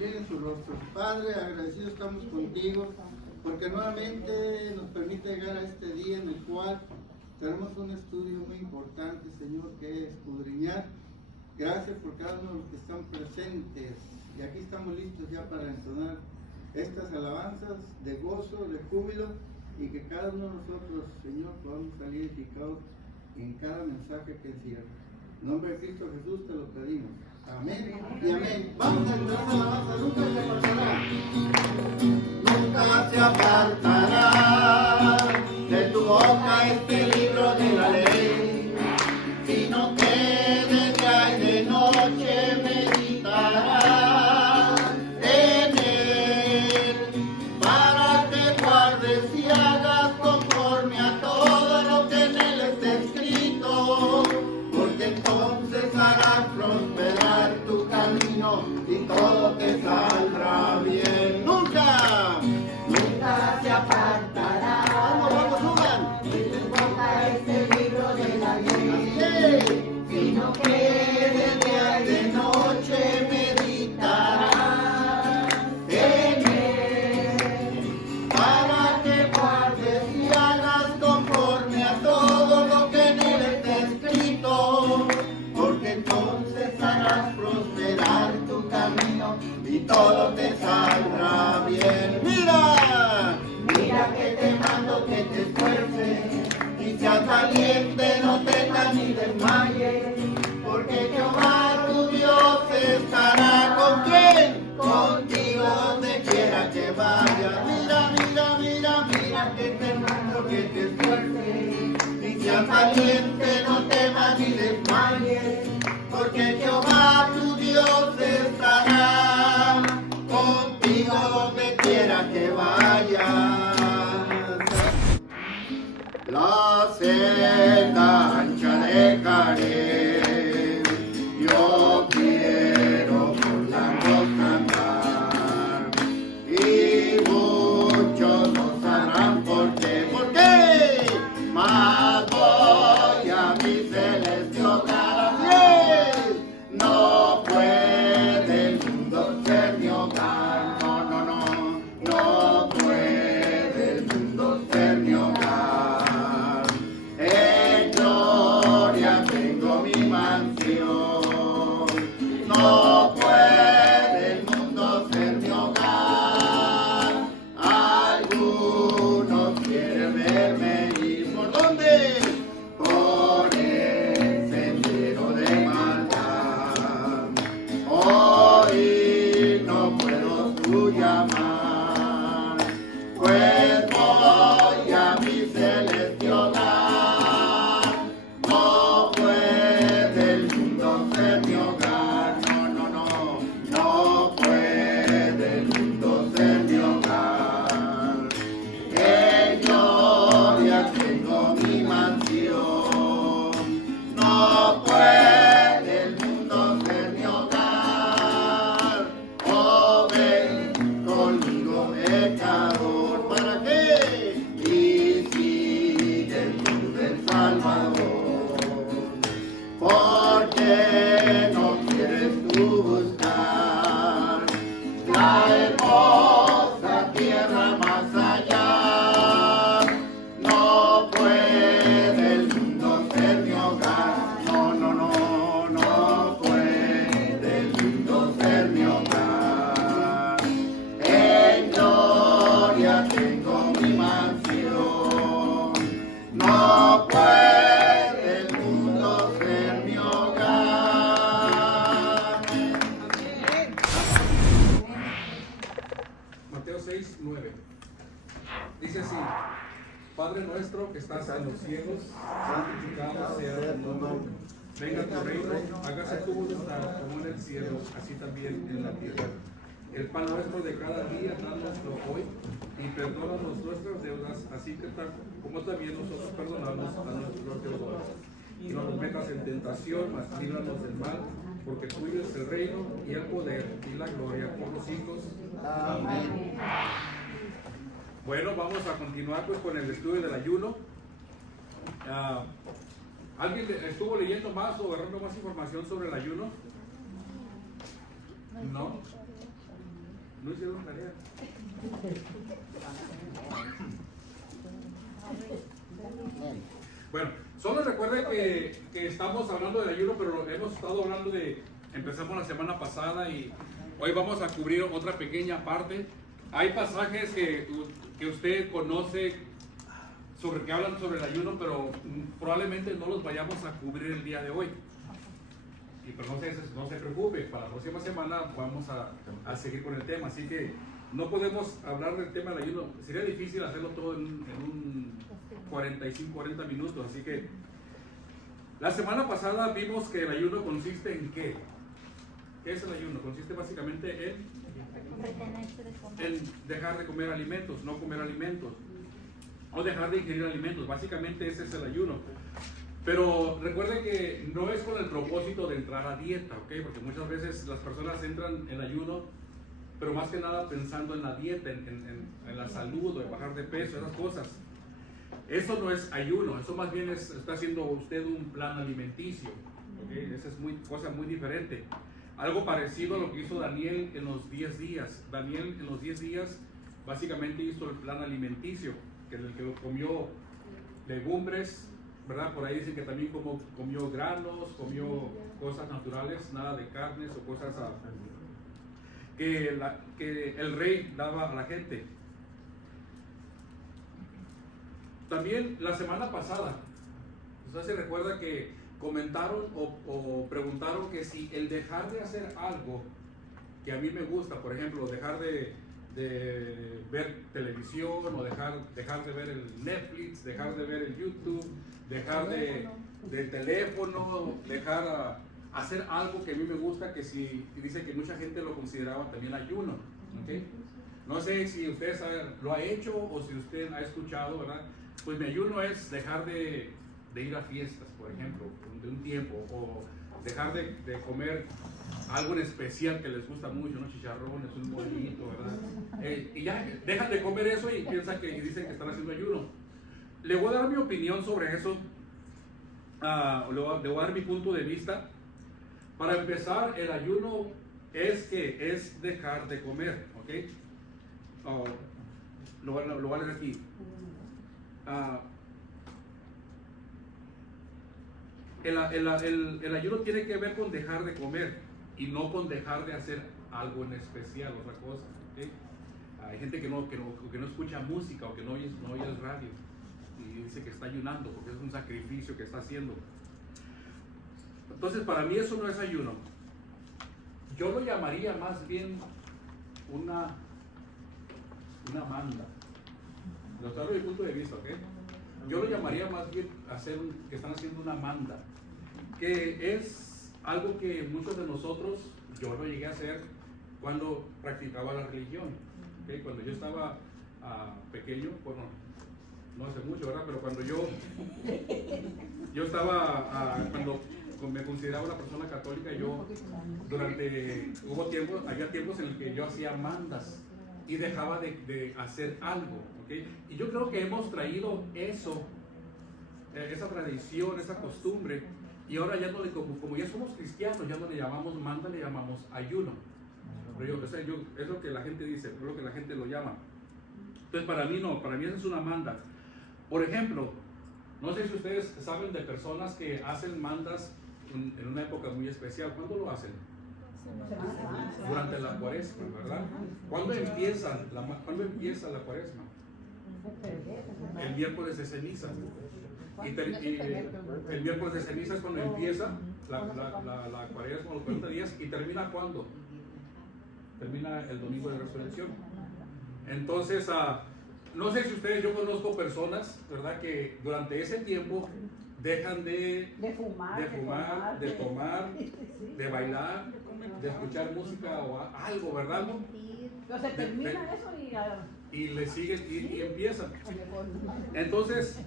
inclinen sus rostros. Padre, agradecidos estamos contigo, porque nuevamente nos permite llegar a este día en el cual tenemos un estudio muy importante, Señor, que es escudriñar. Gracias por cada uno de los que están presentes. Y aquí estamos listos ya para entonar estas alabanzas de gozo, de júbilo, y que cada uno de nosotros, Señor, podamos salir edificados en cada mensaje que encierra. En nombre de Cristo Jesús te lo pedimos. Amén y amén. Vamos a entrar a la alabanza, nunca se apartará. Nunca se apartará de tu boca este libro de la ley, sino que de día y de noche meditarás en él, para que guardes y hagas conforme a todo lo que en él está escrito, porque entonces harás prosperar tu camino y todo te saldrá bien. Nunca se apartará. Vamos, suban. De tu boca este libro de la ley, sino que de día y de noche meditarás en él, para que guardes y hagas conforme a todo lo que en él está escrito, porque entonces harás prosperar tu camino y todo te saldrá bien. Mira que te mando que te esfuerces y seas valiente, no temas ni desmayes, porque Jehová tu Dios estará con quién, contigo donde quiera que vayas. Mira que te mando que te esfuerces y seas valiente, no temas ni desmayes, porque Jehová tu Dios estará contigo donde quiera que vayas. La senda ancha dejaré, yo quiero por la costa andar, y muchos no sabrán por qué, mas voy a mi celeste hogar. No puede el mundo ser mi hogar, no puede el mundo ser mi hogar. En gloria tengo mi mansión, no puede el mundo ser mi hogar. Algunos quieren verme ir, ¿por dónde? Por el sendero de maldad. Hoy no puedo tú llamar, pues voy a mi celeste hogar. No puede el mundo ser mi hogar, no puede el mundo ser mi hogar. En gloria tengo mi mansión, no puede el mundo ser mi hogar. Oh, ven conmigo, pecador, ¿para qué? Y sigue el luz del Salvador. ¿Por qué no quieres tú buscar la hermosa tierra más allá? No puede el mundo ser mi hogar, no puede el mundo ser mi hogar. En gloria tengo mi mansión, no puede el mundo ser mi hogar. Mateo 6:9. Dice así: Padre nuestro que estás en los cielos, santificado sea tu nombre. Venga tu reino, hágase tu voluntad como en el cielo, así también en la tierra. El pan nuestro de cada día, dánoslo hoy, y perdónanos nuestras deudas, así que como también nosotros perdonamos a nuestros deudores. Y no nos metas en tentación, mas líbranos del mal, porque tuyo es el reino, y el poder, y la gloria por los siglos. Amén. Bueno, vamos a continuar pues con el estudio del ayuno. ¿Alguien estuvo leyendo más o agarrando más información sobre el ayuno? ¿No? No hicieron tarea. Bueno, solo recuerden que estamos hablando del ayuno, pero hemos estado hablando empezamos la semana pasada y hoy vamos a cubrir otra pequeña parte. Hay pasajes que usted conoce que hablan sobre el ayuno, pero probablemente no los vayamos a cubrir el día de hoy. Y pero no se preocupe, para la próxima semana vamos a seguir con el tema, así que no podemos hablar del tema del ayuno, sería difícil hacerlo todo en un 45-40 minutos, así que la semana pasada vimos que el ayuno consiste en ¿qué? ¿Qué es el ayuno? Consiste básicamente en dejar de comer alimentos, no comer alimentos, o dejar de ingerir alimentos, básicamente ese es el ayuno. Pero recuerden que no es con el propósito de entrar a dieta, ¿ok? Porque muchas veces las personas entran en ayuno, pero más que nada pensando en la dieta, en la salud o en bajar de peso, esas cosas. Eso no es ayuno, eso más bien está haciendo usted un plan alimenticio, ¿ok? Esa es cosa muy diferente. Algo parecido a lo que hizo Daniel en los 10 días. Daniel en los 10 días básicamente hizo el plan alimenticio, que comió legumbres, ¿verdad? Por ahí dicen que también comió granos, comió cosas naturales, nada de carnes o cosas que el rey daba a la gente. También la semana pasada, usted se recuerda que comentaron o preguntaron que si el dejar de hacer algo que a mí me gusta, por ejemplo, dejar de ver televisión o dejar de ver el Netflix, dejar de ver el YouTube, dejar de teléfono, dejar hacer algo que a mí me gusta, que si dice que mucha gente lo consideraba también ayuno, ¿okay? No sé si usted lo ha hecho o si usted ha escuchado, ¿verdad? Pues mi ayuno es dejar de ir a fiestas, por ejemplo, de un tiempo, o dejar de comer algo en especial que les gusta mucho, unos chicharrones, un bolito, ¿verdad? Y ya dejan de comer eso y dicen que están haciendo ayuno. Le voy a dar mi opinión sobre eso, le voy a dar mi punto de vista. Para empezar, el ayuno es dejar de comer, ¿ok? Lo voy a leer aquí. El ayuno tiene que ver con dejar de comer y no con dejar de hacer algo en especial, otra cosa, ¿okay? Hay gente que no escucha música o que no oye el radio y dice que está ayunando porque es un sacrificio que está haciendo. Entonces, para mí eso no es ayuno. Yo lo llamaría más bien una manda. Lo traigo desde mi punto de vista, ¿ok? Yo lo llamaría más bien que están haciendo una manda, que es algo que muchos de nosotros, yo lo llegué a hacer cuando practicaba la religión, ¿okay? Cuando yo estaba pequeño, bueno, no hace mucho, ¿verdad? Pero cuando yo estaba, cuando me consideraba una persona católica, había tiempos en los que yo hacía mandas y dejaba de hacer algo, ¿okay? Y yo creo que hemos traído eso, esa tradición, esa costumbre, y ahora ya no como ya somos cristianos, ya no le llamamos manda, le llamamos ayuno. Pero es lo que la gente dice, es lo que la gente lo llama. Entonces para mí no, para mí eso es una manda. Por ejemplo, no sé si ustedes saben de personas que hacen mandas en una época muy especial. ¿Cuándo lo hacen? Durante la cuaresma, ¿verdad? ¿Cuándo empieza la cuaresma? El miércoles de ceniza. Y el miércoles de ceniza es cuando empieza la cuaresma, los 40 días, y termina ¿cuándo? Termina el domingo de resurrección. Entonces, no sé si ustedes, yo conozco personas, ¿verdad?, que durante ese tiempo dejan de fumar, de tomar, de bailar, de escuchar música o algo, ¿verdad? ¿No? Entonces termina eso y le siguen y empiezan. Entonces,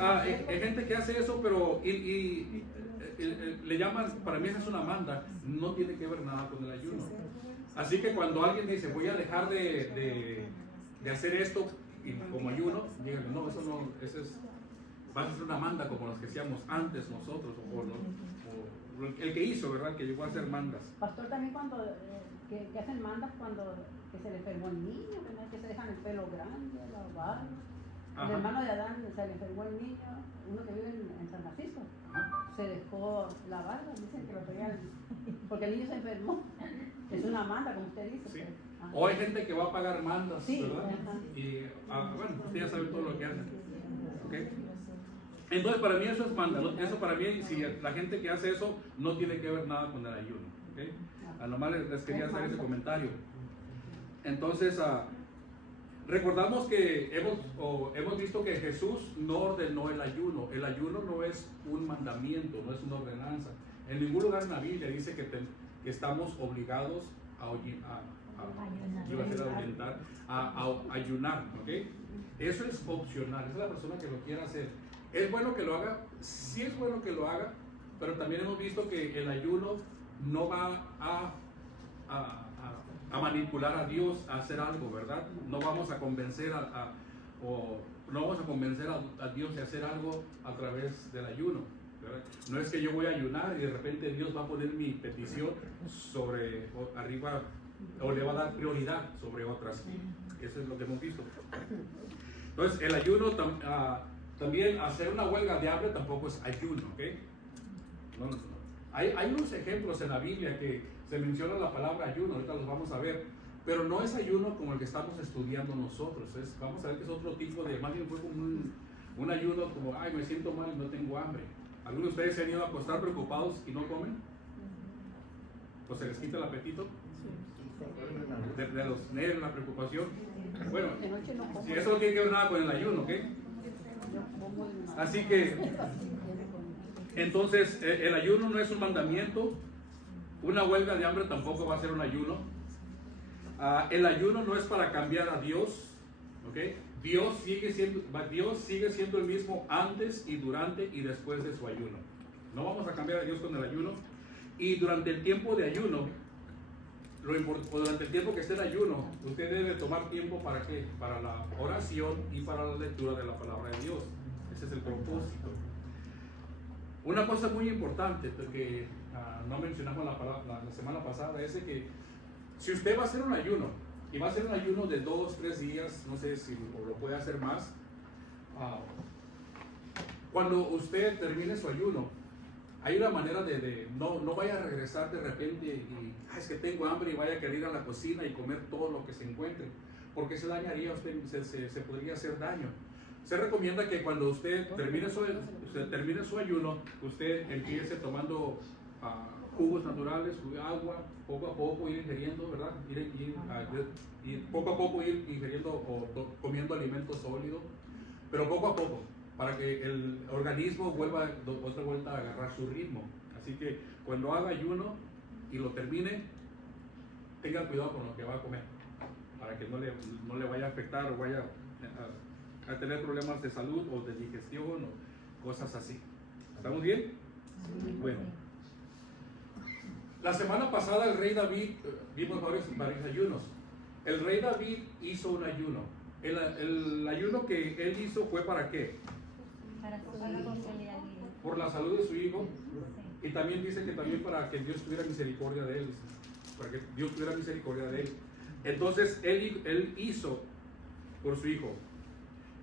hay gente que hace eso, pero le llaman, para mí esa es una manda, no tiene que ver nada con el ayuno. Así que cuando alguien dice voy a dejar de hacer esto y como ayuno, díganle no, eso no, va a ser una manda como las que hacíamos antes nosotros, o el que hizo, ¿verdad? Que llegó a hacer mandas. Pastor, también cuando que hacen mandas cuando que se le enfermó el niño, ¿verdad? Que se dejan el pelo grande, la barba. El Ajá. hermano de Adán se le enfermó el niño, uno que vive en San Francisco, Ajá. se dejó la barba, dicen que lo traían, porque el niño se enfermó. Es una manda, como usted dice. Sí. pues. Ajá. O hay gente que va a pagar mandas, Sí, ¿verdad? ajá. Y bueno, usted ya sabe todo lo que hacen. ¿Ok? Entonces, para mí eso es manda. Eso para mí, si la gente que hace eso no tiene que ver nada con el ayuno. ¿Ok? A nomás les quería hacer ese comentario. Entonces, recordamos que hemos visto que Jesús no ordenó el ayuno. El ayuno no es un mandamiento, no es una ordenanza. En ningún lugar en la Biblia dice que estamos obligados a ayunar. ¿Ok? Eso es opcional, esa es la persona que lo quiera hacer. ¿Es bueno que lo haga? Sí es bueno que lo haga, pero también hemos visto que el ayuno no va a manipular a Dios a hacer algo, ¿verdad? No vamos a convencer a Dios de hacer algo a través del ayuno, ¿verdad? No es que yo voy a ayunar y de repente Dios va a poner mi petición sobre arriba o le va a dar prioridad sobre otras. Eso es lo que hemos visto. Entonces, el ayuno también hacer una huelga de hambre tampoco es ayuno, ¿ok? No. Hay unos ejemplos en la Biblia que se menciona la palabra ayuno, ahorita los vamos a ver, pero no es ayuno como el que estamos estudiando nosotros. Vamos a ver que es otro tipo de, más bien fue como un ayuno como, ay, me siento mal y no tengo hambre. ¿Algunos de ustedes se han ido a acostar preocupados y no comen? ¿O se les quita el apetito? De los nervios, la preocupación. Bueno, De noche no como. si eso no tiene que ver nada con el ayuno, ¿ok? Así que, entonces, el ayuno no es un mandamiento, una huelga de hambre tampoco va a ser un ayuno. El ayuno no es para cambiar a Dios, ¿ok? Dios sigue siendo el mismo antes y durante y después de su ayuno. No vamos a cambiar a Dios con el ayuno. Y durante el tiempo de ayuno, durante el tiempo que esté en ayuno, usted debe tomar tiempo ¿para qué? Para la oración y para la lectura de la palabra de Dios. Ese es el propósito. Una cosa muy importante que no mencionamos la semana pasada es que si usted va a hacer un ayuno y va a hacer un ayuno de 2, 3 días, no sé si lo puede hacer más, cuando usted termine su ayuno, hay una manera de no vaya a regresar de repente y es que tengo hambre y vaya a querer ir a la cocina y comer todo lo que se encuentre, porque se dañaría a usted, se podría hacer daño. Se recomienda que cuando usted termine su ayuno, usted empiece tomando jugos naturales, agua, poco a poco ir ingiriendo, ¿verdad? Ir poco a poco ir ingiriendo o comiendo alimentos sólidos, pero poco a poco, para que el organismo vuelva otra vuelta a agarrar su ritmo. Así que cuando haga ayuno y lo termine, tenga cuidado con lo que va a comer, para que no le vaya a afectar o vaya a tener problemas de salud o de digestión o cosas así. ¿Estamos bien? Bueno. La semana pasada el rey David, vimos varios ayunos. El rey David hizo un ayuno. El ayuno que él hizo fue ¿para qué? Para su hijo. Por la salud de su hijo. Y también dice que también para que Dios tuviera misericordia de él. Para que Dios tuviera misericordia de él. Entonces él hizo por su hijo.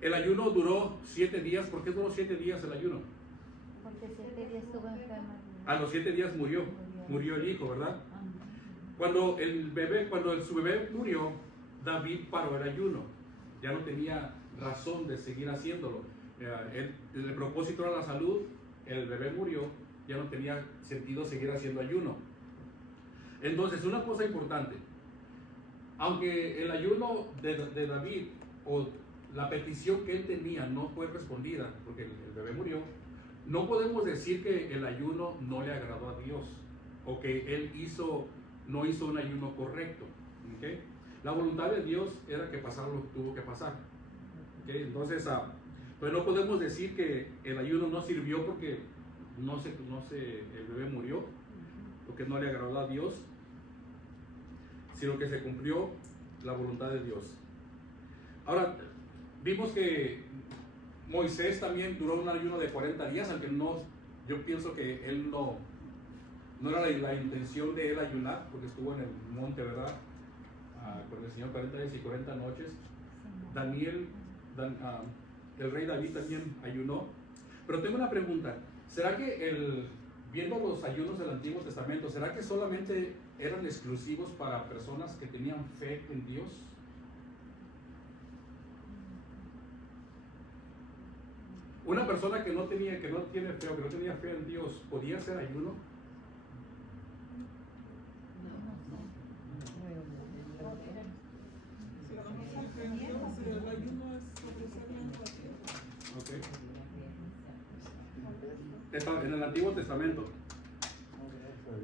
El ayuno duró 7 días. ¿Por qué duró 7 días el ayuno? Porque 7 días estuvo enferma. A los 7 días murió el hijo, ¿verdad? Cuando su bebé murió, David paró el ayuno. Ya no tenía razón de seguir haciéndolo. El propósito era la salud, el bebé murió, ya no tenía sentido seguir haciendo ayuno. Entonces, una cosa importante, aunque el ayuno de David o la petición que él tenía no fue respondida, porque el bebé murió, no podemos decir que el ayuno no le agradó a Dios o que él no hizo un ayuno correcto. ¿Okay? La voluntad de Dios era que pasara lo que tuvo que pasar. ¿Okay? Entonces, pues no podemos decir que el ayuno no sirvió porque el bebé murió, porque no le agradó a Dios, sino que se cumplió la voluntad de Dios. Ahora, vimos que Moisés también duró un ayuno de 40 días, aunque yo pienso que él No era la intención de él ayunar, porque estuvo en el monte, ¿verdad? Con el Señor 40 días y 40 noches. El rey David también ayunó. Pero tengo una pregunta. ¿Será que viendo los ayunos del Antiguo Testamento, ¿será que solamente eran exclusivos para personas que tenían fe en Dios? Una persona que no tiene fe o que no tenía fe en Dios, ¿podía hacer ayuno? Okay. En el Antiguo Testamento.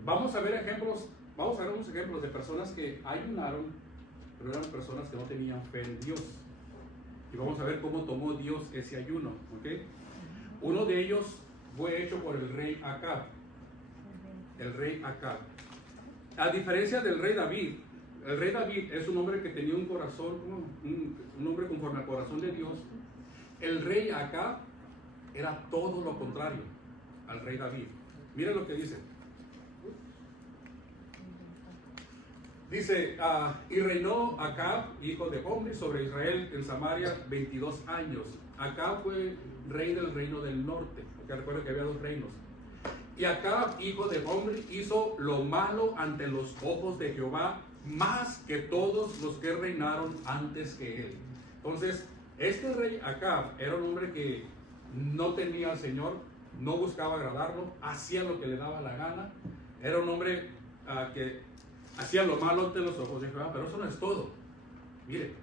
Vamos a ver unos ejemplos de personas que ayunaron, pero eran personas que no tenían fe en Dios. Y vamos a ver cómo tomó Dios ese ayuno. ¿Okay? Uno de ellos fue hecho por el rey Acab. El rey Acab. A diferencia del rey David, el rey David es un hombre que tenía un corazón, un hombre conforme al corazón de Dios. El rey Acab era todo lo contrario al rey David. Miren lo que dice. Dice, y reinó Acab, hijo de Omri, sobre Israel en Samaria 22 años. Acab fue rey del reino del norte, porque recuerden que había dos reinos. Y Acab, hijo de Omri, hizo lo malo ante los ojos de Jehová, más que todos los que reinaron antes que él. Entonces, este rey Acab era un hombre que no temía al Señor, no buscaba agradarlo, hacía lo que le daba la gana. Era un hombre que hacía lo malo ante los ojos de Jehová, pero eso no es todo. Mire,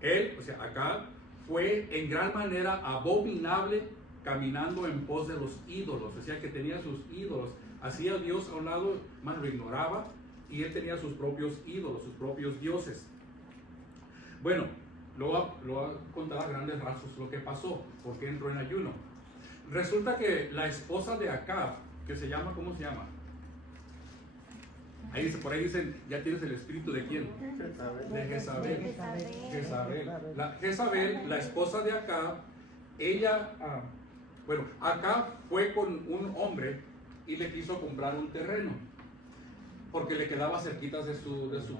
él, Acab, fue en gran manera abominable caminando en pos de los ídolos. O sea, que tenía sus ídolos, hacía a Dios a un lado, más lo ignoraba, y él tenía sus propios ídolos, sus propios dioses. Bueno, lo va a contar a grandes rasgos lo que pasó, porque entró en ayuno. Resulta que la esposa de Acab, que se llama, ¿cómo se llama? Por ahí dicen, ya tienes el espíritu de quién? De Jezabel. Jezabel, la esposa de Acab, ella, Acab fue con un hombre y le quiso comprar un terreno, porque le quedaba cerquita de su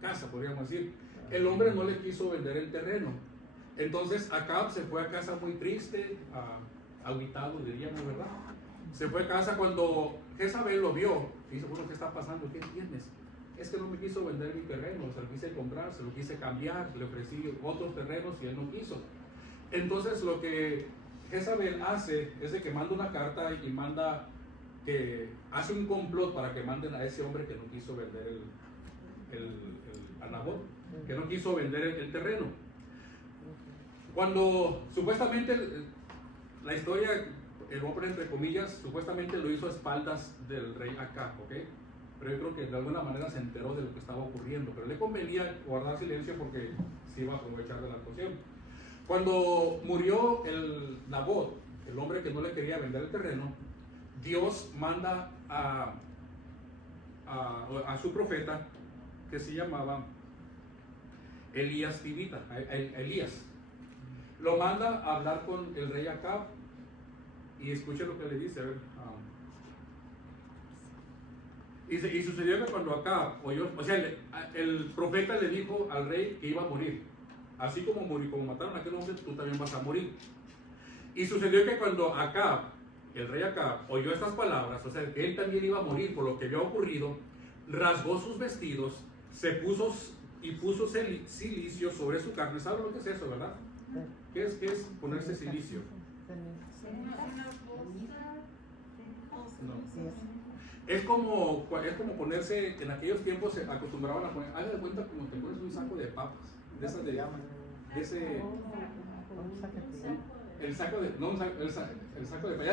casa, podríamos decir. El hombre no le quiso vender el terreno. Entonces Acab se fue a casa muy triste, agüitado, diríamos, ¿verdad? Se fue a casa cuando Jezabel lo vio. Dice, bueno, ¿qué está pasando? ¿Qué tienes? Es que no me quiso vender mi terreno, se lo quise comprar, se lo quise cambiar, le ofrecí otros terrenos y él no quiso. Entonces lo que Jezabel hace es de que manda una carta y hace un complot para que manden a ese hombre que no quiso vender a Nabot, que no quiso vender el terreno. Cuando supuestamente la historia, el voy a poner entre comillas, supuestamente lo hizo a espaldas del rey Acab, ¿ok? Pero yo creo que de alguna manera se enteró de lo que estaba ocurriendo, pero le convenía guardar silencio porque se iba a aprovechar de la ocasión. Cuando murió el Nabot, el hombre que no le quería vender el terreno, Dios manda a su profeta, que se llamaba Elías Tibita, Elías. Lo manda a hablar con el rey Acab y escuche lo que le dice. Y sucedió que cuando Acab oyó, el profeta le dijo al rey que iba a morir. Así como mataron a aquel hombre, tú también vas a morir. Y sucedió que cuando Acab, el rey Acab, oyó estas palabras, que él también iba a morir por lo que había ocurrido, rasgó sus vestidos, puso silicio sobre su carne. ¿Saben lo que es eso, verdad? ¿Qué es ponerse silicio? No. Es como ponerse, en aquellos tiempos se acostumbraban a poner, haga de cuenta como te pones un saco de papas, el saco de papas,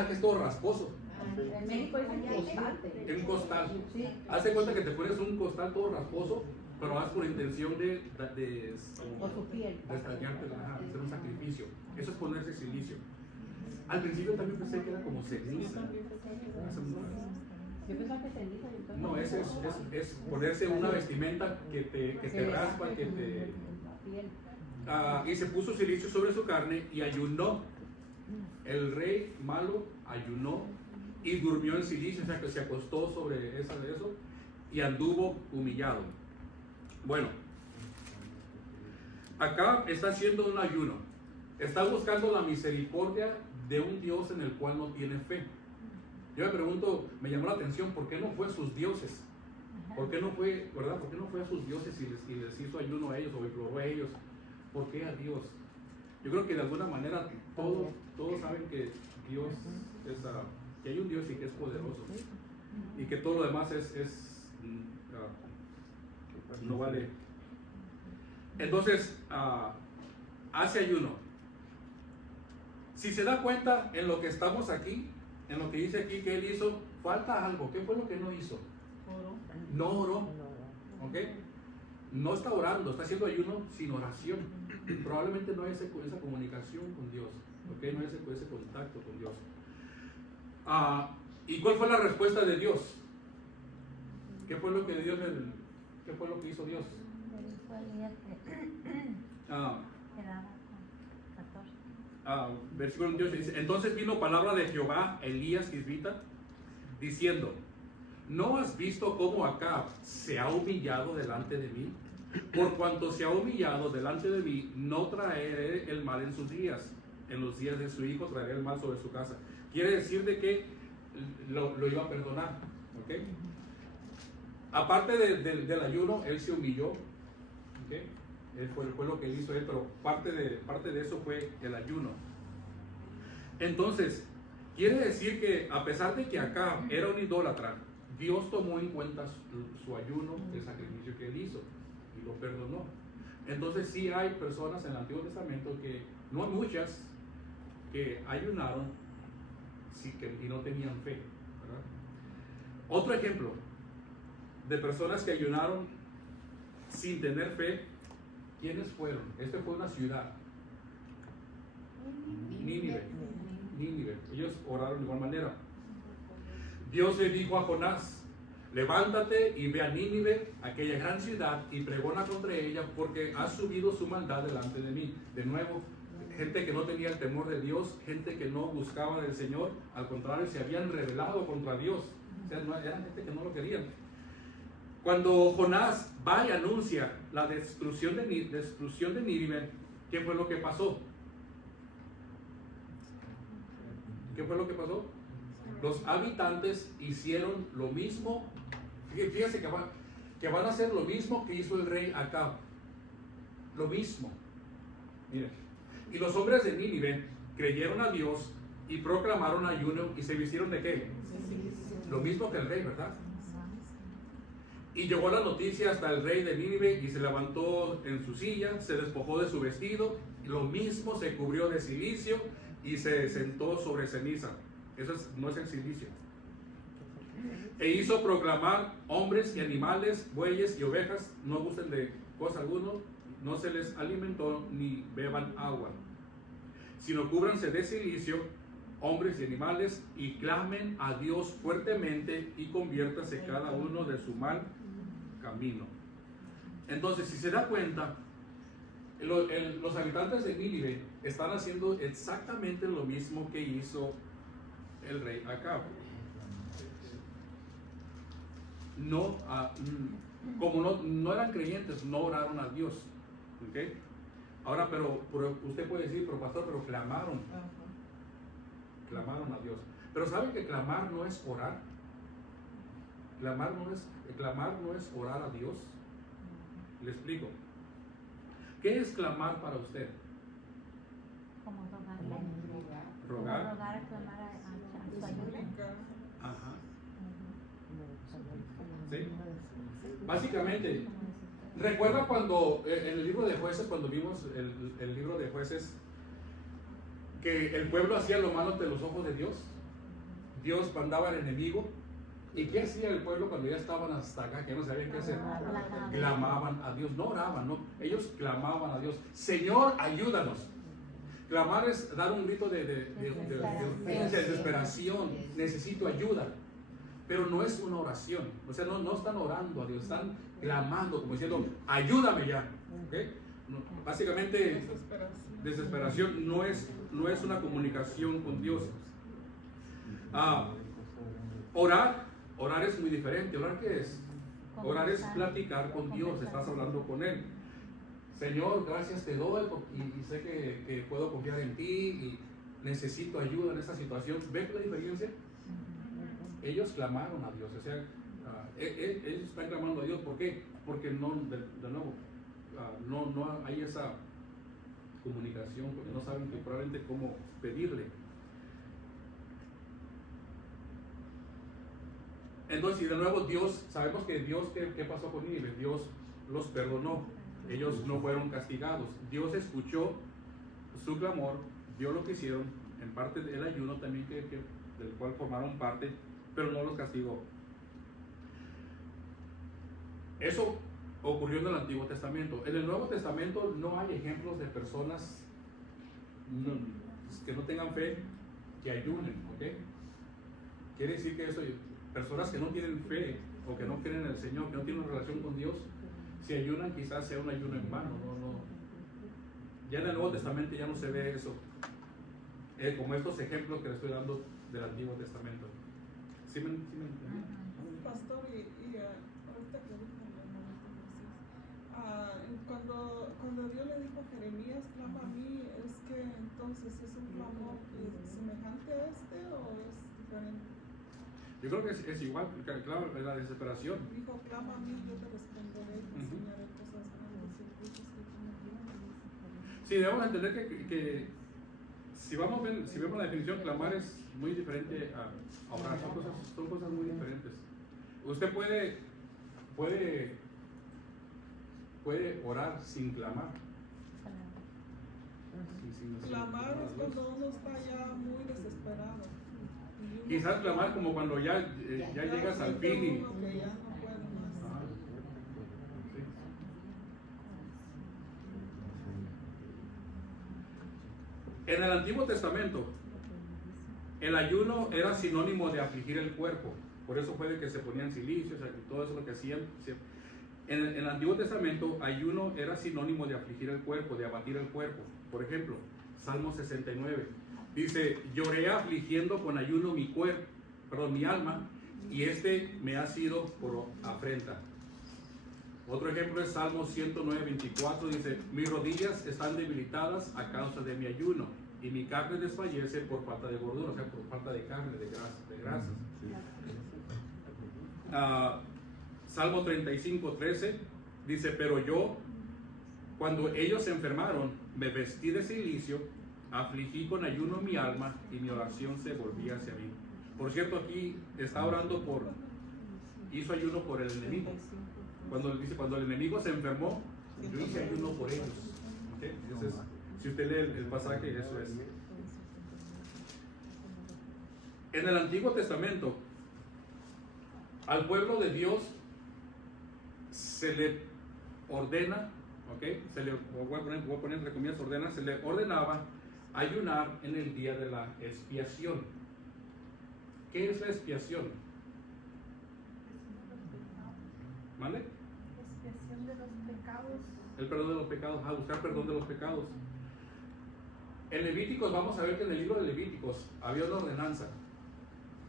que es todo rasposo. En México es un costal. Un costal. Sí. Haz de cuenta que te pones un costal todo rasposo, pero haz por intención de O su piel. extrañarte, hacer un sacrificio. Eso es ponerse silicio. Al principio también pensé que era como ceniza. Yo pensaba que ceniza. No, es ponerse una vestimenta que te raspa, que te... y se puso silicio sobre su carne y ayunó. El rey malo ayunó y durmió en silicio, o sea que se acostó sobre eso y anduvo humillado. Bueno, acá está haciendo un ayuno, está buscando la misericordia de un Dios en el cual no tiene fe. Yo me pregunto, me llamó la atención, ¿por qué no fue a sus dioses? ¿Por qué no fue, verdad? ¿Por qué no fue a sus dioses y les hizo ayuno a ellos o imploró a ellos? ¿Por qué a Dios? Yo creo que de alguna manera todos saben que Dios es, que hay un Dios y que es poderoso y que todo lo demás no vale. Entonces hace ayuno. Si se da cuenta en lo que estamos aquí, en lo que dice aquí que él hizo, falta algo. ¿Qué fue lo que no hizo? No oró. ¿Ok? No está orando, está haciendo ayuno sin oración. Probablemente no hay esa comunicación con Dios. ¿Ok? No hay ese contacto con Dios. ¿Y cuál fue la respuesta de Dios? ¿Qué fue lo que hizo Dios? Versículo 28 dice: entonces vino palabra de Jehová a Elías Tisbita, diciendo: ¿no has visto cómo Acab se ha humillado delante de mí? Por cuanto se ha humillado delante de mí, no traeré el mal en sus días. En los días de su hijo traeré el mal sobre su casa. Quiere decir de que lo iba a perdonar. ¿Okay? Aparte del ayuno, él se humilló. ¿Okay? Fue lo que él hizo él, pero parte de eso fue el ayuno. Entonces, quiere decir que a pesar de que Acab era un idólatra, Dios tomó en cuenta su ayuno, el sacrificio que él hizo, y lo perdonó. Entonces sí hay personas en el Antiguo Testamento que, no muchas, que ayunaron y no tenían fe, ¿verdad? Otro ejemplo de personas que ayunaron sin tener fe, ¿quiénes fueron? Este fue una ciudad, Nínive. Ellos oraron de igual manera. Dios le dijo a Jonás: levántate y ve a Nínive, aquella gran ciudad, y pregona contra ella, porque ha subido su maldad delante de mí. De nuevo, gente que no tenía el temor de Dios, gente que no buscaba del Señor, al contrario, se habían rebelado contra Dios. O sea, eran gente que no lo querían. Cuando Jonás va y anuncia la destrucción de Nínive, ¿qué fue lo que pasó? ¿Qué fue lo que pasó? Los habitantes hicieron lo mismo. Fíjense que van a hacer lo mismo que hizo el rey Acab. Lo mismo. Miren. Y los hombres de Nínive creyeron a Dios y proclamaron ayuno y se vistieron de qué? Lo mismo que el rey, ¿verdad? Y llegó la noticia hasta el rey de Nínive y se levantó en su silla, se despojó de su vestido, y lo mismo se cubrió de cilicio y se sentó sobre ceniza. Eso no es el silicio. E hizo proclamar: hombres y animales, bueyes y ovejas, no gusten de cosa alguna, no se les alimentó ni beban agua, sino cúbranse de cilicio, hombres y animales, y clamen a Dios fuertemente y conviértase cada uno de su mal camino. Entonces, si se da cuenta, los habitantes de Nínive están haciendo exactamente lo mismo que hizo el rey Acab. Como no eran creyentes, no oraron a Dios. ¿Okay? Ahora, pero usted puede decir: pero pastor, pero clamaron a Dios. Pero ¿sabe que clamar no es orar? Clamar no es orar a Dios. Le explico. ¿Qué es clamar para usted? Como rogarle. Rogar. Como rogar, clamar a su ayuda. Ajá. ¿Sí? Básicamente, recuerda cuando en el libro de Jueces, cuando vimos el libro de Jueces, que el pueblo hacía lo malo ante los ojos de Dios. Dios mandaba al enemigo. ¿Y qué hacía el pueblo cuando ya estaban hasta acá, que no sabían qué hacer? Clamaban a Dios, no oraban, no. Ellos clamaban a Dios: Señor, ayúdanos. Clamar es dar un grito de desesperación. Necesito ayuda. Pero no es una oración. O sea, no están orando a Dios, están clamando, como diciendo: ayúdame ya. ¿Okay? Básicamente, desesperación no es una comunicación con Dios. Orar es muy diferente. ¿Orar qué es? Orar es platicar con Dios, estás hablando con Él. Señor, gracias te doy y sé que puedo confiar en ti y necesito ayuda en esta situación. ¿Ven la diferencia? Ellos clamaron a Dios, o sea, ellos están clamando a Dios. ¿Por qué? Porque no, de nuevo, no hay esa comunicación, porque no saben que probablemente cómo pedirle. Entonces, y de nuevo Dios, sabemos que Dios, ¿qué pasó con Nínive? Dios los perdonó, ellos no fueron castigados. Dios escuchó su clamor, vio lo que hicieron, en parte del ayuno también del cual formaron parte, pero no los castigó. Eso ocurrió en el Antiguo Testamento. En el Nuevo Testamento no hay ejemplos de personas que no tengan fe que ayunen, ¿ok? Quiere decir que eso, personas que no tienen fe o que no creen en el Señor, que no tienen una relación con Dios, si ayunan quizás sea un ayuno en vano. Ya en el Nuevo Testamento ya no se ve eso, como estos ejemplos que le estoy dando del Antiguo Testamento. ¿Sí me entienden? Pastor, ahorita que dijo cuando Dios le dijo a Jeremías, clama a mí, ¿es que entonces es un clamor semejante a este o es diferente? Yo creo que es igual, claro, la desesperación. Dijo, clama a mí, yo te responderé, te enseñaré cosas grandes y ocultas que tú no tienes. Sí, debemos entender que si vemos la definición, clamar es muy diferente a orar, son cosas muy diferentes. Usted puede orar sin clamar. Clamar es cuando uno está ya muy desesperado. Quizás clamar como cuando ya llegas al fin y... Que ya no puede más. En el Antiguo Testamento, el ayuno era sinónimo de afligir el cuerpo. Por eso fue de que se ponían cilicios y todo eso lo que hacían. En el Antiguo Testamento, ayuno era sinónimo de afligir el cuerpo, de abatir el cuerpo. Por ejemplo, Salmo 69 dice: lloré afligiendo con ayuno mi alma, y me ha sido por afrenta. Otro ejemplo es Salmo 109:24, dice: mis rodillas están debilitadas a causa de mi ayuno, y mi carne desfallece por falta de gordura, o sea, por falta de carne, de grasas. Salmo 35:13 dice: pero yo, cuando ellos se enfermaron, me vestí de cilicio, afligí con ayuno mi alma, y mi oración se volvía hacia mí. Por cierto, aquí está orando hizo ayuno por el enemigo. Cuando el enemigo se enfermó, yo hice ayuno por ellos. ¿Okay? Entonces, si usted lee el pasaje, eso es. En el Antiguo Testamento, al pueblo de Dios se le ordena, voy a poner entre comillas ordena, se le ordenaba ayunar en el día de la expiación. ¿Qué es la expiación? ¿Vale? Expiación de los pecados. El perdón de los pecados, buscar perdón de los pecados. En Levíticos, vamos a ver que en el libro de Levíticos había una ordenanza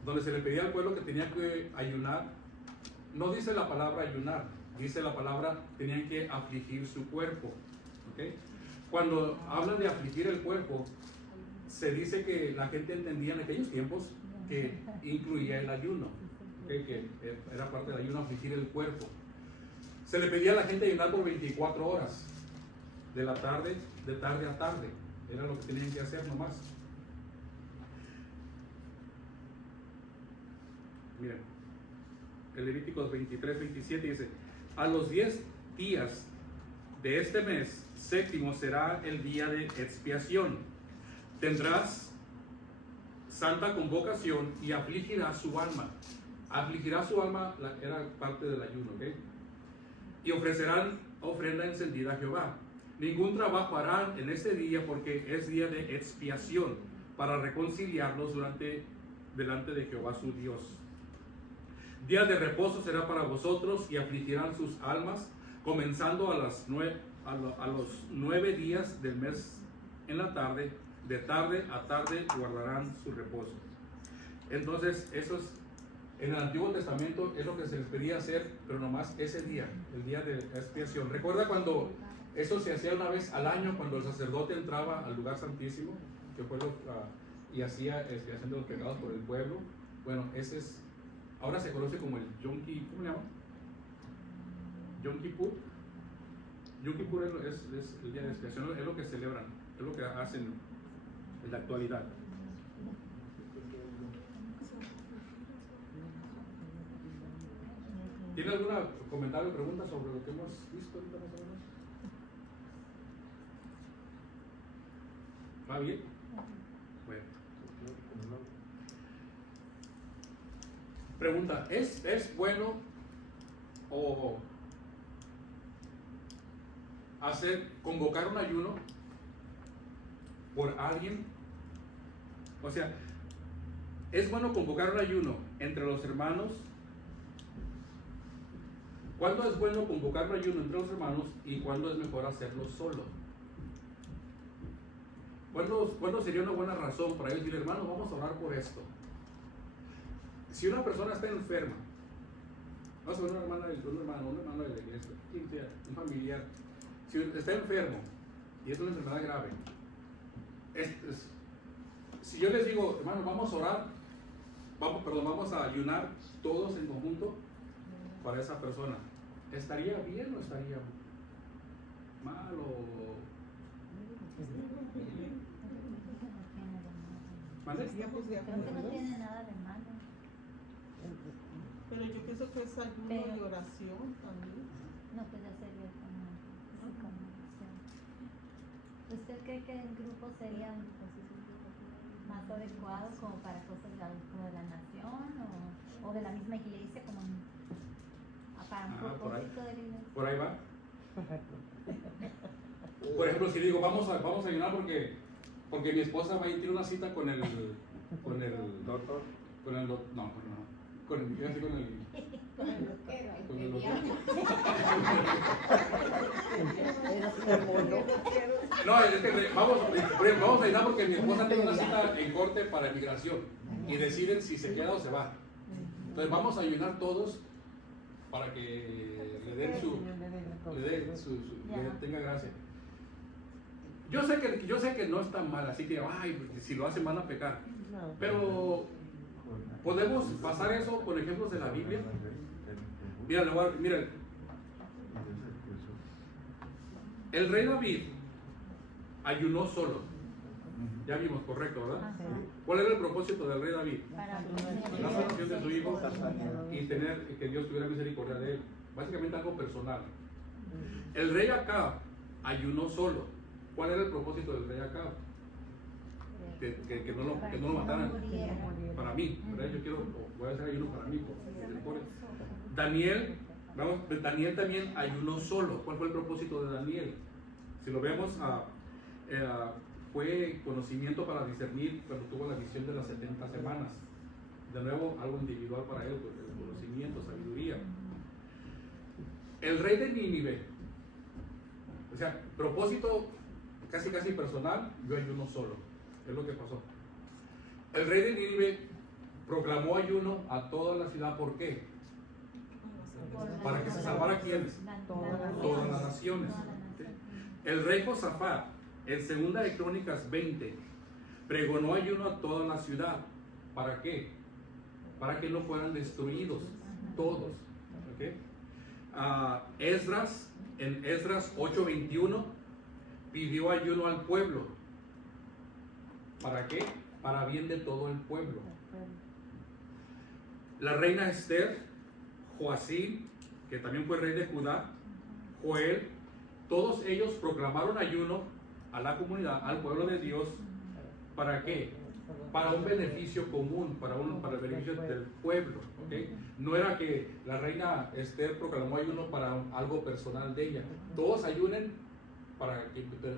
donde se le pedía al pueblo que tenía que ayunar. No dice la palabra ayunar, dice la palabra tenían que afligir su cuerpo. ¿Okay? Cuando hablan de afligir el cuerpo, se dice que la gente entendía en aquellos tiempos que incluía el ayuno, ¿okay? Que era parte del ayuno afligir el cuerpo. Se le pedía a la gente ayunar por 24 horas, de tarde a tarde, era lo que tenían que hacer nomás. Miren, el Levíticos 23-27 dice: a los 10 días de este mes séptimo será el día de expiación. Tendrás santa convocación y afligirás su alma. Afligirá su alma era parte del ayuno, ¿ok? Y ofrecerán ofrenda encendida a Jehová. Ningún trabajo harán en este día, porque es día de expiación, para reconciliarlos delante de Jehová su Dios. Día de reposo será para vosotros, y afligirán sus almas, comenzando a los 9 días del mes en la tarde. De tarde a tarde guardarán su reposo. Entonces, eso es En el Antiguo Testamento es lo que se les pedía hacer, pero nomás ese día, el día de expiación. ¿Recuerda cuando eso se hacía una vez al año, cuando el sacerdote entraba al lugar santísimo, que fue y hacía expiación de los pecados por el pueblo? Bueno, ese es, ahora se conoce como el Yom Kippur, ¿cómo le llaman? Yom Kippur. Yom Kippur es el día de expiación, es lo que celebran, es lo que hacen en la actualidad. ¿Tiene algún comentario o pregunta sobre lo que hemos visto ahorita más o menos? ¿Va bien? Bueno. Pregunta, ¿es bueno o convocar un ayuno por alguien? O sea, ¿es bueno convocar un ayuno entre los hermanos? ¿Cuándo es bueno convocar un ayuno entre los hermanos y cuándo es mejor hacerlo solo? ¿Cuándo sería una buena razón para ellos decir, hermano, vamos a orar por esto? Si una persona está enferma, vamos a ver un hermano de la iglesia, quien sea, un familiar, si está enfermo y es una enfermedad grave, si yo les digo, hermano, vamos a orar, vamos a ayunar todos en conjunto para esa persona, ¿estaría bien o estaría mal o...? ¿Vale? Estamos de Creo que no acuerdo. tiene nada de malo. Pero yo pienso que es ayuno y oración también. No, pues ya sería como oración. ¿Usted cree que el grupo sería más adecuado como para cosas como de la nación o de la misma iglesia, como para un propósito de la iglesia? Por ahí va. Por ejemplo, si digo, vamos a ayunar porque mi esposa va a ir, tiene una cita con el doctor, no, es que vamos a ayudar porque mi esposa tiene una cita en corte para inmigración y deciden si se queda o se va. Entonces vamos a ayunar todos para que le tenga gracia. Yo sé que no está mal, así que si lo hacen van a pecar. Pero podemos pasar eso con ejemplos de la Biblia. Mira, el rey David ayunó solo. Ya vimos, correcto, ¿verdad? ¿Cuál era el propósito del rey David? La salvación de su hijo y que Dios tuviera misericordia de él. Básicamente algo personal. El rey Acab ayunó solo. ¿Cuál era el propósito del rey Acab? Que no lo mataran para mí, ¿verdad? Voy a hacer ayuno para mí. Daniel también ayunó solo. ¿Cuál fue el propósito de Daniel? Si lo vemos, fue conocimiento para discernir cuando tuvo la visión de las 70 semanas. De nuevo, algo individual para él, pues, el conocimiento, sabiduría. El rey de Nínive, o sea, propósito casi personal, yo ayuno solo. Es lo que pasó. El rey de Nínive proclamó ayuno a toda la ciudad. ¿Por qué? Para que se salvara ¿quiénes? Todas las naciones. El rey Josafat, en 2 de Crónicas 20, pregonó ayuno a toda la ciudad. ¿Para qué? Para que no fueran destruidos todos. ¿Okay? En Esdras 8:21 pidió ayuno al pueblo. ¿Para qué? Para bien de todo el pueblo. La reina Esther, Joacim, que también fue rey de Judá, Joel, todos ellos proclamaron ayuno a la comunidad, al pueblo de Dios. ¿Para qué? Para un beneficio común, para el beneficio del pueblo. ¿Okay? No era que la reina Esther proclamó ayuno para algo personal de ella. Todos ayunen para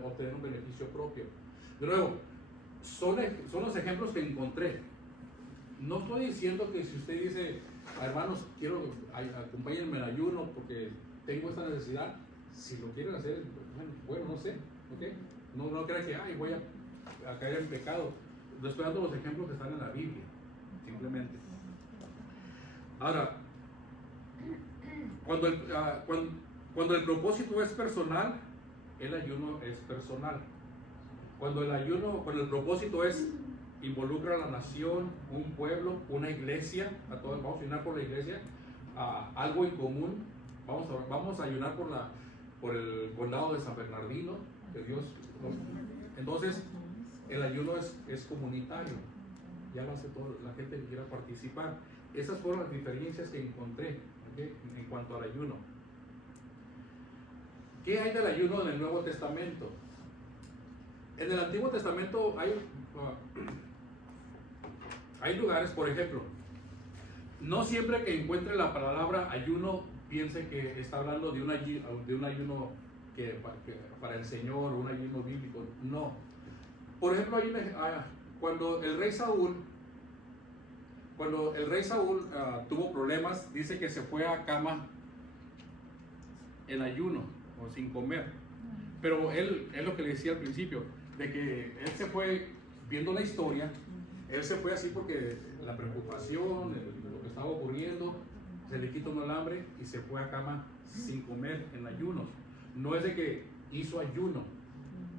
obtener un beneficio propio. De nuevo, son los ejemplos que encontré. No estoy diciendo que si usted dice, hermanos, acompáñenme en ayuno porque tengo esta necesidad, si lo quieren hacer, bueno, no sé, ¿okay? No crean que voy a caer en pecado. Estoy dando los ejemplos que están en la Biblia, simplemente. Ahora, cuando el propósito es personal, el ayuno es personal. Cuando el propósito involucra a la nación, un pueblo, una iglesia, vamos a ayunar por la iglesia, algo en común, vamos a ayunar por el condado de San Bernardino, que Dios. Entonces, el ayuno es comunitario, ya lo hace toda la gente que quiera participar. Esas fueron las diferencias que encontré, ¿okay?, en cuanto al ayuno. ¿Qué hay del ayuno en el Nuevo Testamento? En el Antiguo Testamento hay lugares, por ejemplo, no siempre que encuentre la palabra ayuno piense que está hablando de un ayuno para el Señor, o un ayuno bíblico. No. Por ejemplo, cuando el rey Saúl tuvo problemas, dice que se fue a cama en ayuno o sin comer. Pero él, es lo que le decía al principio, de que él se fue, viendo la historia, él se fue así porque la preocupación, lo que estaba ocurriendo, se le quitó el hambre y se fue a cama sin comer, en ayunos. No es de que hizo ayuno,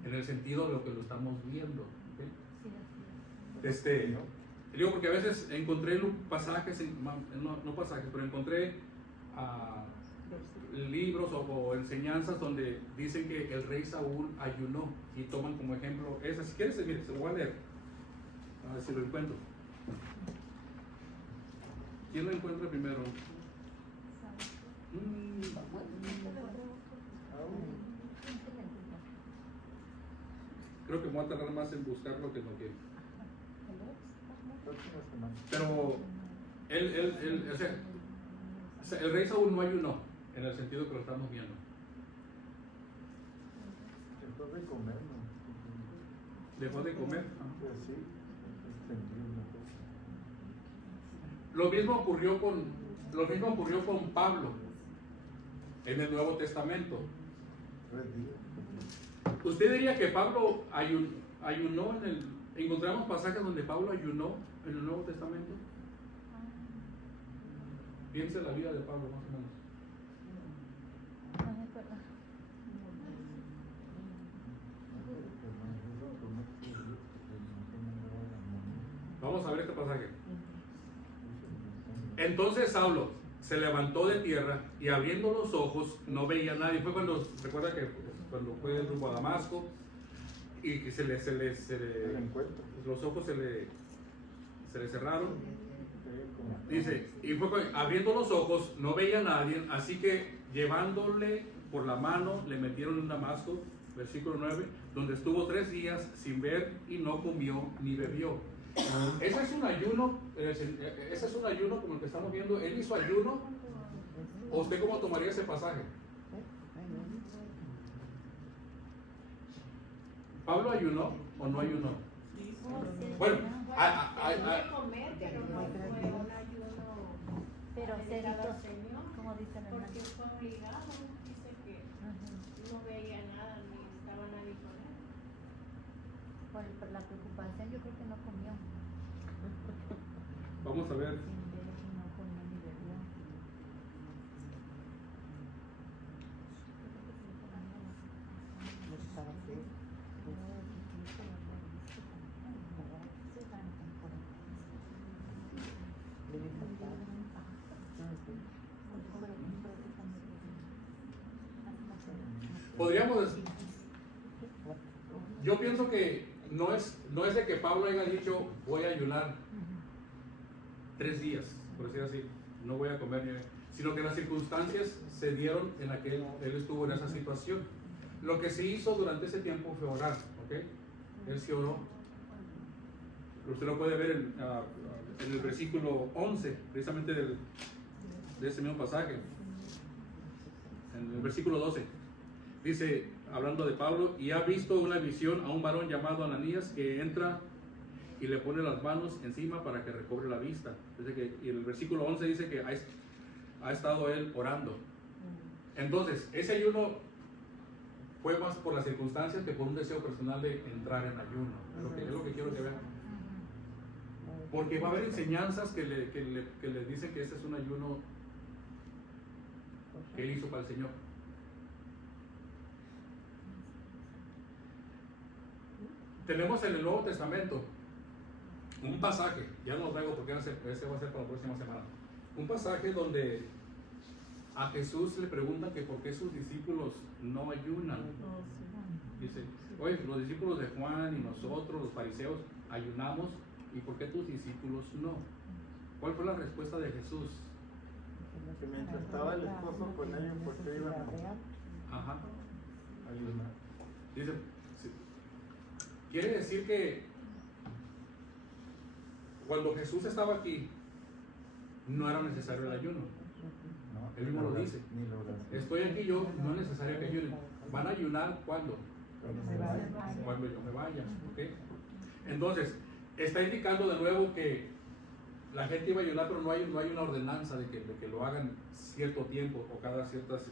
en el sentido de lo que lo estamos viendo. ¿Okay? Digo, porque a veces encontré pasajes, no pasajes, pero encontré libros o enseñanzas donde dicen que el rey Saúl ayunó y toman como ejemplo esa. Si quieres, mire, se lo voy a leer, a ver si lo encuentro. ¿Quién lo encuentra primero? Creo que me voy a tardar más en buscarlo que no quiero. Pero el rey Saúl no ayunó en el sentido que lo estamos viendo. Dejó de comer, ¿no? Dejó de comer. Pues sí, Lo mismo ocurrió con Pablo en el Nuevo Testamento. 3 días. ¿Usted diría que Pablo ayunó encontramos pasajes donde Pablo ayunó en el Nuevo Testamento? Piense la vida de Pablo, más o menos. No me acuerdo. Vamos a ver este pasaje. Entonces Saulo se levantó de tierra y abriendo los ojos no veía a nadie. Fue recuerda que cuando fue rumbo a Damasco y que los ojos se le cerraron. Dice, y abriendo los ojos no veía a nadie, así que llevándole por la mano le metieron en Damasco, versículo 9, donde estuvo 3 días sin ver y no comió ni bebió. Ese es un ayuno como el que estamos viendo. Él hizo ayuno. ¿O usted cómo tomaría ese pasaje? ¿Pablo ayunó o no ayunó? Bueno, comer, pero no fue un ayuno. Pero se dedicado al hizo, Señor, como dicen hermanos. porque fue obligado. Dice que no veía nada ni estaba nadie con él. Por la preocupación, yo creo que no comió. vamos a ver. Sin ver y no comió ni bebió. Podríamos decir, yo pienso que no es de que Pablo haya dicho voy a ayunar 3 días, por decir así, no voy a comer ni beber, sino que las circunstancias se dieron en la que él estuvo en esa situación. Lo que se hizo durante ese tiempo fue orar, ¿ok? Él sí oró. Usted lo puede ver en el versículo 11, precisamente de ese mismo pasaje. En el versículo 12. Dice, hablando de Pablo, y ha visto una visión a un varón llamado Ananías que entra y le pone las manos encima para que recobre la vista. Y el versículo 11 dice que ha estado él orando. Entonces, ese ayuno fue más por las circunstancias que por un deseo personal de entrar en ayuno. Es lo que quiero que vean. Porque va a haber enseñanzas que le dicen que este es un ayuno que él hizo para el Señor. Tenemos en el Nuevo Testamento un pasaje, ya no lo traigo porque ese va a ser para la próxima semana. Un pasaje donde a Jesús le preguntan que por qué sus discípulos no ayunan. Dice, oye, los discípulos de Juan y nosotros, los fariseos, ayunamos, ¿y por qué tus discípulos no? ¿Cuál fue la respuesta de Jesús? Que mientras estaba el esposo con ellos, ¿por qué iban a Ajá. ayunar? Dice, sí. Quiere decir que cuando Jesús estaba aquí, no era necesario el ayuno. No, Él mismo lo dice. Ni lo oración. Estoy aquí yo, no es necesario que ayunen. ¿Van a ayunar cuándo? Cuando yo me vaya. ¿Ok? Entonces, está indicando de nuevo que la gente iba a ayunar, pero no hay una ordenanza de que lo hagan cierto tiempo o bajo ciertas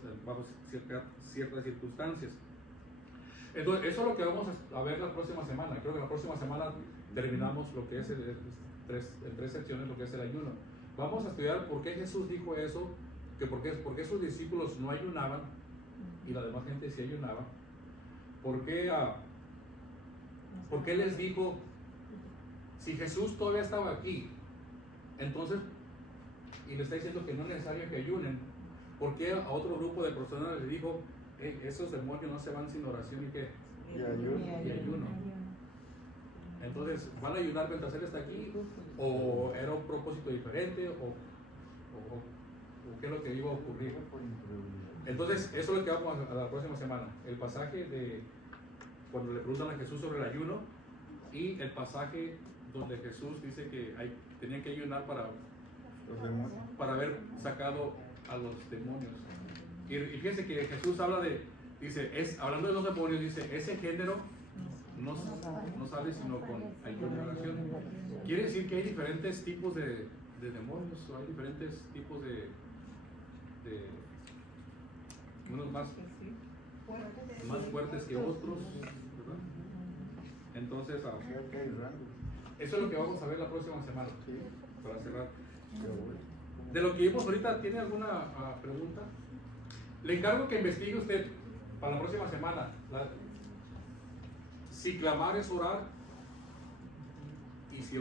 circunstancias. Entonces, eso es lo que vamos a ver la próxima semana. Creo que la próxima semana terminamos lo que es en tres secciones, lo que es el ayuno. Vamos a estudiar por qué Jesús dijo eso, que por qué sus discípulos no ayunaban y la demás gente sí ayunaba. ¿Por qué les dijo, si Jesús todavía estaba aquí, entonces, y le está diciendo que no es necesario que ayunen, ¿por qué a otro grupo de personas le dijo, esos demonios no se van sin oración Y ayuno. y ayuno? Entonces, ¿van a ayunar mientras él está aquí? ¿O era un propósito diferente? ¿O qué es lo que iba a ocurrir? Entonces, eso es lo que vamos a la próxima semana. El pasaje de cuando le preguntan a Jesús sobre el ayuno y el pasaje donde Jesús dice que tenían que ayunar Los demonios. para haber sacado a los demonios. Y fíjense que Jesús habla hablando de los demonios, dice, ese género no sale sino con ayuno y oración. Quiere decir que hay diferentes tipos de demonios, o hay diferentes tipos de unos más fuertes que otros, ¿verdad? Entonces, eso es lo que vamos a ver la próxima semana, para cerrar. De lo que vimos ahorita, ¿tiene alguna pregunta? Le encargo que investigue usted para la próxima semana si clamar es orar y si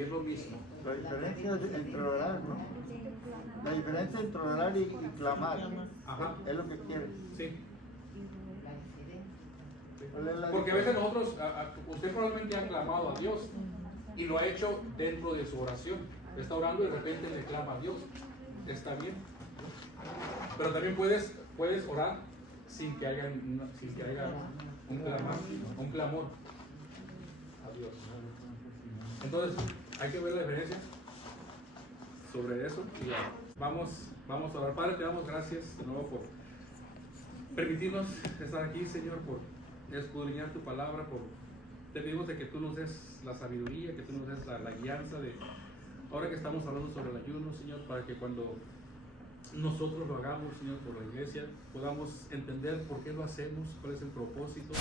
es lo mismo. La diferencia entre orar, ¿no? La diferencia entre orar y clamar. Ajá. Es lo que quiere. Sí. ¿Cuál es la Porque a veces diferencia? nosotros, usted probablemente ha clamado a Dios y lo ha hecho dentro de su oración. Está orando y de repente le clama a Dios. Está bien. Pero también puedes orar sin que haya un clamor a Dios. Entonces, hay que ver la diferencia sobre eso. Y vamos a orar. Padre, te damos gracias de nuevo por permitirnos estar aquí, Señor, por escudriñar tu palabra, te pedimos de que tú nos des la sabiduría, que tú nos des la guianza de ahora que estamos hablando sobre el ayuno, Señor, para que cuando nosotros lo hagamos, Señor, por la iglesia, podamos entender por qué lo hacemos, cuál es el propósito.